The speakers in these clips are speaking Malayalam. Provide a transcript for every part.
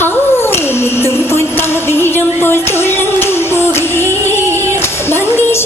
ആ മുത്തും പൊൻപാവീഴം പോൽ തുളങ്ങും പൂവേ. മങ്കീശ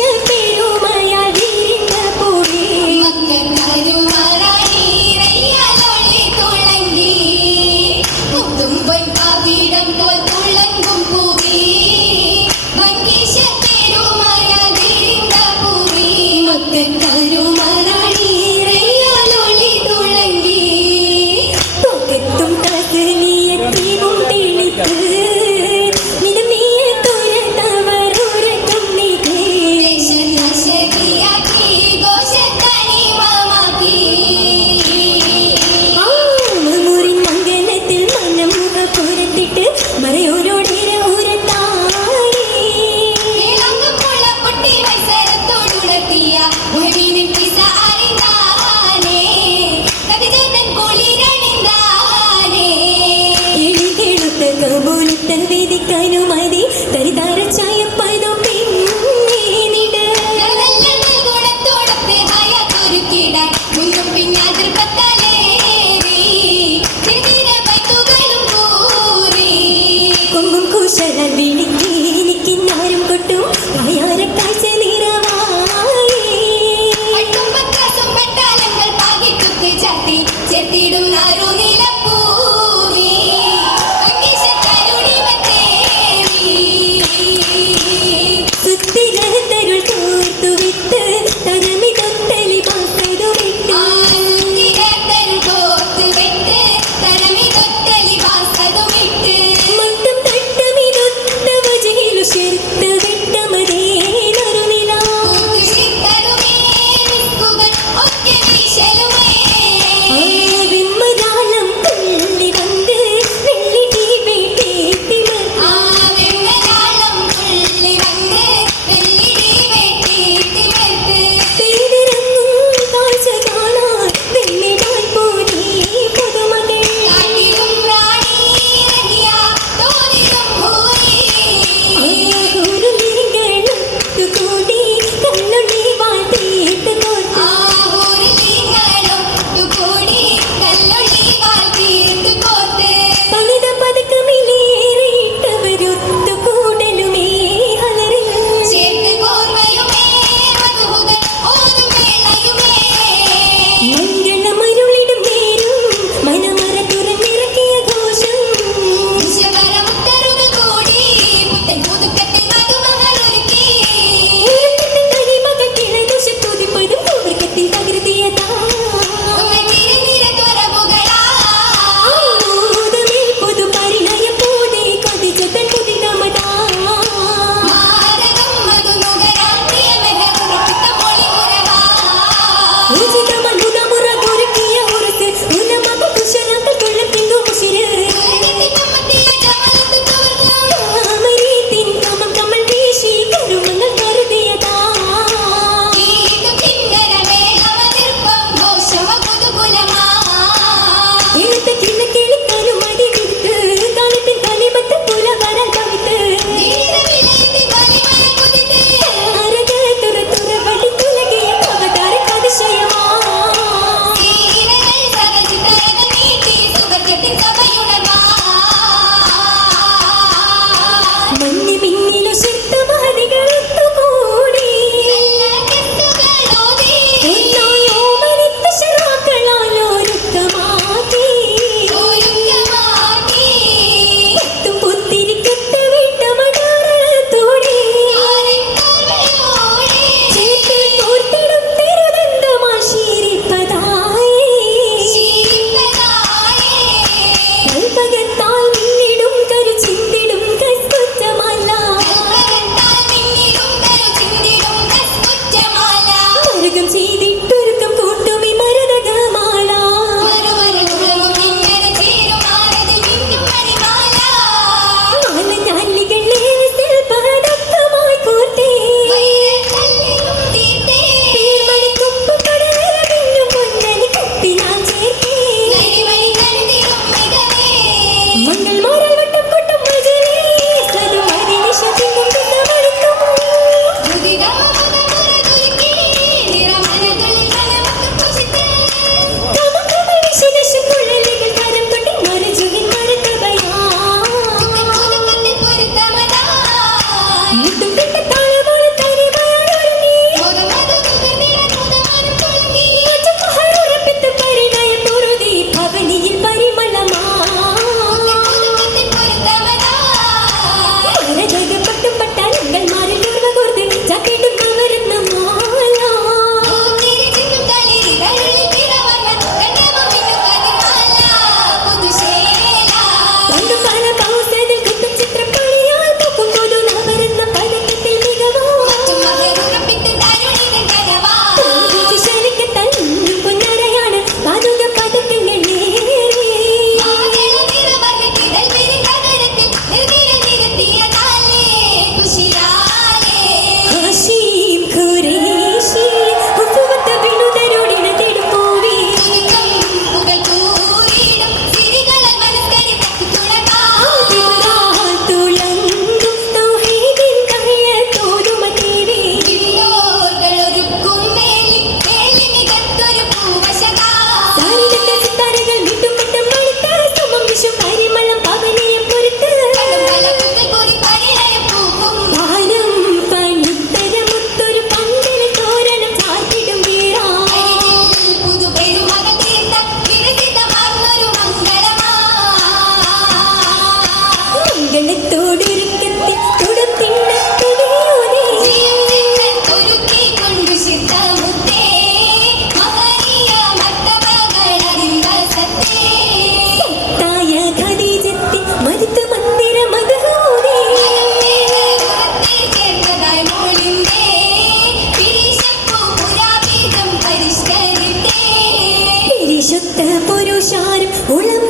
think ശാരം ഉളവ